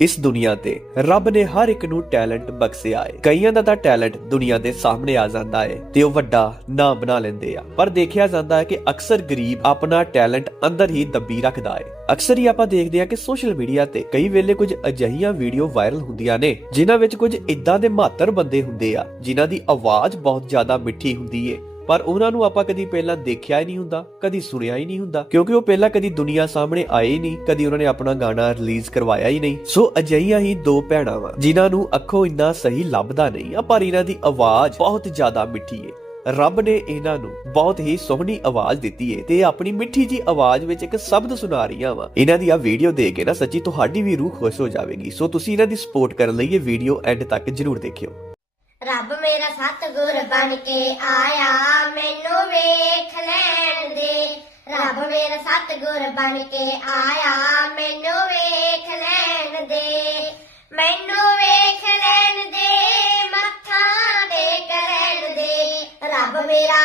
ਇਸ ਦੁਨੀਆ ਤੇ ਰੱਬ ਨੇ ਹਰ ਇੱਕ ਨੂੰ ਟੈਲੈਂਟ ਬਖਸ਼ਿਆ ਹੈ ਕਈਆਂ ਦਾ ਤਾਂ ਟੈਲੈਂਟ ਦੁਨੀਆ ਦੇ ਸਾਹਮਣੇ ਆ ਜਾਂਦਾ ਹੈ ਤੇ ਉਹ ਵੱਡਾ ਨਾਮ ਬਣਾ ਲੈਂਦੇ ਆ। ਪਰ ਦੇਖਿਆ ਜਾਂਦਾ ਹੈ ਕਿ ਅਕਸਰ ਗਰੀਬ ਆਪਣਾ ਟੈਲੈਂਟ ਅੰਦਰ ਹੀ ਦੱਬੀ ਰੱਖਦਾ ਹੈ ਅਕਸਰ ਹੀ ਆਪਾਂ ਦੇਖਦੇ ਹਾਂ ਕਿ ਸੋਸ਼ਲ ਮੀਡੀਆ ਤੇ ਕਈ ਵੇਲੇ ਕੁਝ ਅਜਿਹੀਆਂ ਵੀਡੀਓ ਵਾਇਰਲ ਹੁੰਦੀਆਂ ਨੇ, ਜਿਨ੍ਹਾਂ ਵਿੱਚ ਕੁਝ ਇਦਾਂ ਦੇ ਮਹੱਤਰ ਬੰਦੇ ਹੁੰਦੇ ਆ, ਜਿਨ੍ਹਾਂ ਦੀ ਆਵਾਜ਼ ਬਹੁਤ ਜ਼ਿਆਦਾ ਮਿੱਠੀ ਹੁੰਦੀ ਏ। ਪਰ ਉਹਨਾਂ ਨੂੰ ਆਪਾਂ ਕਦੀ ਪਹਿਲਾਂ ਦੇਖਿਆ ਹੀ ਨਹੀਂ ਹੁੰਦਾ, ਕਦੀ ਸੁਣਿਆ ਹੀ ਨਹੀਂ ਹੁੰਦਾ, ਕਿਉਂਕਿ ਉਹ ਪਹਿਲਾਂ ਕਦੀ ਦੁਨੀਆ ਸਾਹਮਣੇ ਆਏ ਹੀ ਨਹੀਂ, ਕਦੀ ਉਹਨਾਂ ਨੇ ਆਪਣਾ ਗਾਣਾ ਰਿਲੀਜ਼ ਕਰਵਾਇਆ ਹੀ ਨਹੀਂ। ਸੋ ਅਜਿਹੀਆਂ ਹੀ ਦੋ ਭੈਣਾਂ ਵਾ, ਜਿਨ੍ਹਾਂ ਨੂੰ ਅੱਖੋਂ ਇੰਨਾ ਸਹੀ ਲੱਭਦਾ ਨਹੀਂ ਪਰ ਇਹਨਾਂ ਦੀ ਆਵਾਜ਼ ਬਹੁਤ ਜ਼ਿਆਦਾ ਮਿੱਠੀ ਏ। ਰੱਬ ਨੇ ਇਹਨਾਂ ਨੂੰ ਬਹੁਤ ਹੀ ਸੋਹਣੀ ਆਵਾਜ਼ ਦਿੱਤੀ ਏ, ਤੇ ਆਪਣੀ ਮਿੱਠੀ ਜੀ ਆਵਾਜ਼ ਵਿੱਚ ਇੱਕ ਸ਼ਬਦ ਸੁਣਾ ਰਹੀਆਂ ਵਾ। ਇਹਨਾਂ ਦੀ ਆ ਵੀਡੀਓ ਦੇਖ ਕੇ ਨਾ ਸੱਚੀ ਤੁਹਾਡੀ ਵੀ ਰੂਹ ਖੁਸ਼ ਹੋ ਜਾਵੇਗੀ। ਸੋ ਤੁਸੀਂ ਇਹਨਾਂ ਦੀ ਸਪੋਰਟ ਕਰਨ ਲਈ ਇਹ ਵੀਡੀਓ ਐਂਡ ਤੱਕ ਜਰੂਰ ਦੇਖਿਓ। ਰੱਬ ਮੇਰਾ ਸਤਿਗੁਰ ਬਣ ਕੇ ਆਇਆ, ਮੈਨੂੰ ਵੇਖ ਲੈਣ ਦੇ। ਰੱਬ ਮੇਰਾ ਸਤਿਗੁਰ ਬਣ ਕੇ ਆਇਆ, ਮੈਨੂੰ ਵੇਖ ਲੈਣ ਦੇ। ਮੈਨੂੰ ਵੇਖ ਲੈਣ ਦੇ, ਮੱਥਾ ਟੇਕ ਲੈਣ ਦੇ। ਰੱਬ ਮੇਰਾ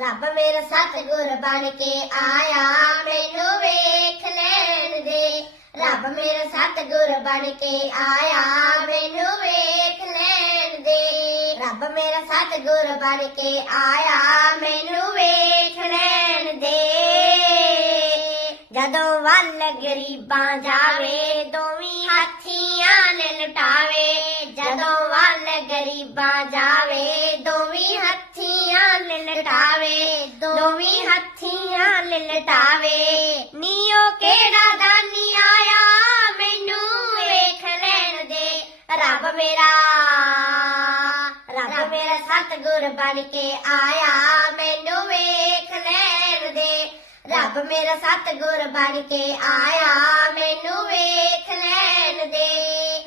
ਰੱਬ ਮੇਰਾ ਸਤਿਗੁਰ ਬਣ ਕੇ ਆਇਆ, ਮੈਨੂੰ ਵੇਖ ਲੈਣ ਦੇ। ਰੱਬ ਮੇਰਾ ਸਤਿਗੁਰ ਬਣ ਕੇ ਆਇਆ, ਮੈਨੂੰ ਵੇਖ ਰੱਬ ਮੇਰਾ ਸਤਿਗੁਰ ਬਣ ਕੇ ਆਇਆ, ਮੈਨੂੰ ਵੇਖ ਲੈਣ ਦੇ। ਜਦੋਂ ਵੱਲ ਗਰੀਬਾਂ ਜਾਵੇ, ਦੋਵੇਂ ਹੱਥੀਆਂ ਨੇ ਲਟਾਵੇ। ਜਦੋਂ ਵੱਲ ਗਰੀਬਾਂ ਜਾਵੇ, ਦੋਵੇਂ ਹੱਥੀਆਂ ਨੇ ਲੁਟਾਵੇ। ਦੋਵੇਂ ਹੱਥੀਆਂ ਨੇ ਲੁਟਾਵੇ। ਨੀਓ ਕਿਹੜਾ ਦਾਨੀ ਸਤਿਗੁਰ ਬਣ ਕੇ ਆਇਆ, ਮੈਨੂੰ ਵੇਖ ਲੈਣ ਦੇ। ਰੱਬ ਮੇਰਾ ਸਤਿਗੁਰ ਬਣ ਕੇ ਆਇਆ, ਮੈਨੂੰ ਵੇਖ ਲੈਣ ਦੇ।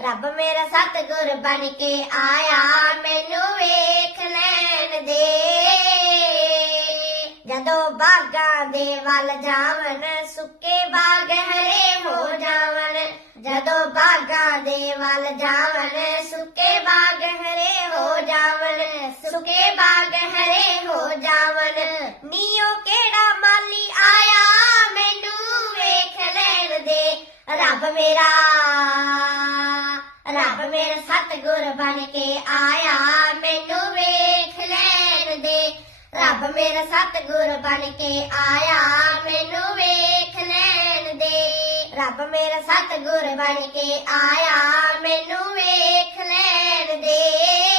ਰੱਬ ਮੇਰਾ ਸਤਿਗੁਰ ਬਣ ਕੇ ਆਇਆ, ਮੈਨੂੰ ਵੇਖ ਲੈਣ ਦੇ। ਜਦੋਂ ਬਾਗਾਂ ਦੇ ਵੱਲ ਜਾਵਨ ਸੁੱਕੇ ਬਾਗ ਹਰੇ ਹੋ ਜਾਵਨ ਜਦੋਂ ਬਾਗਾਂ ਦੇ ਵੱਲ ਜਾਵਣ ਸੁੱਕੇ ਬਾਗ ਹਰੇ ਹੋ ਜਾਵਨ ਨੀਓ ਕਿਹੜਾ ਮਾਲੀ ਆਇਆ, ਮੈਨੂੰ ਵੇਖ ਲੈਣ ਦੇ। ਰੱਬ ਮੇਰਾ ਰੱਬ ਮੇਰਾ ਸਤਿਗੁਰ ਬਣ ਕੇ ਆਇਆ, ਮੈਨੂੰ ਵੇਖ ਲੈਣ ਦੇ। ਰੱਬ ਮੇਰਾ ਸਤਿਗੁਰ ਬਣ ਕੇ ਆਇਆ, ਮੈਨੂੰ ਵੇਖ ਲੈਣ ਦੇ। ਰੱਬ ਮੇਰਾ ਸਤਿਗੁਰ ਬਣ ਕੇ ਆਇਆ, ਮੈਨੂੰ ਵੇਖ ਲੈਣ ਦੇ।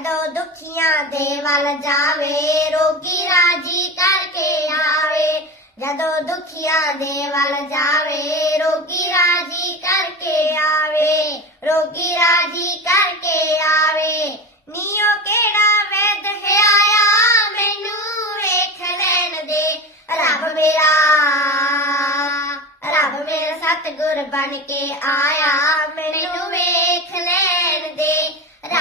ਜਦੋਂ ਦੁਖੀਆਂ ਦੇ ਵੱਲ ਜਾਵੇ, ਰੋਗੀ ਰਾਜੀ ਕਰਕੇ ਆਵੇ। ਜਦੋਂ ਦੁਖੀਆਂ ਦੇ ਵੱਲ ਜਾਵੇ, ਰੋਗੀ ਰਾਜੀ ਕਰਕੇ ਆਵੇ। ਰੋਗੀ ਰਾਜੀ ਕਰਕੇ ਆਵੇ। ਨੀਓ ਕਿਹੜਾ ਵੈਦ ਹੈ ਆਇਆ, ਮੈਨੂੰ ਵੇਖ ਲੈਣ ਦੇ। ਰੱਬ ਮੇਰਾ ਰੱਬ ਮੇਰਾ ਸਤਿਗੁਰ ਬਣ ਕੇ ਆਇਆ, ਮੈਨੂੰ ਵੇਖ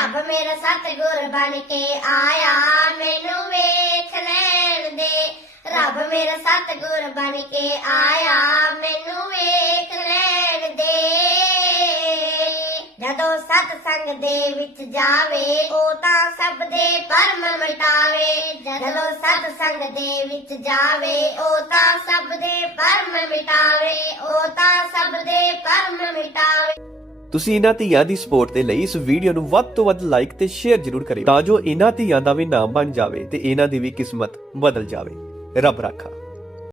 ਰੱਬ ਮੇਰਾ ਸਤਿਗੁਰ ਬਣ ਕੇ ਆਇਆ, ਮੈਨੂੰ ਵੇਖ ਲੈਣ ਦੇ। ਰੱਬ ਮੇਰਾ ਸਤਿਗੁਰ ਬਣ ਕੇ ਆਇਆ, ਮੈਨੂੰ ਵੇਖ ਲੈਣ ਦੇ। ਜਦੋਂ ਸਤਸੰਗ ਦੇ ਵਿੱਚ ਜਾਵੇ, ਉਹ ਤਾਂ ਸਭ ਦੇ ਪਰਮ ਮਿਟਾਵੇ। ਜਦੋਂ ਸਤਸੰਗ ਦੇ ਵਿੱਚ ਜਾਵੇ, ਉਹ ਤਾਂ ਸਭ ਦੇ ਤੁਸੀਂ ਇਹਨਾਂ ਧੀਆਂ ਦੀ ਸਪੋਰਟ ਦੇ ਲਈ ਇਸ ਵੀਡੀਓ ਨੂੰ ਵੱਧ ਤੋਂ ਵੱਧ ਲਾਈਕ ਤੇ ਸ਼ੇਅਰ ਜ਼ਰੂਰ ਕਰਿਓ ਤਾਂ ਜੋ ਇਹਨਾਂ ਧੀਆਂ ਦਾ ਵੀ ਨਾਮ ਬਣ ਜਾਵੇ ਤੇ ਇਹਨਾਂ ਦੀ ਵੀ ਕਿਸਮਤ ਬਦਲ ਜਾਵੇ। ਰੱਬ ਰਾਖਾ।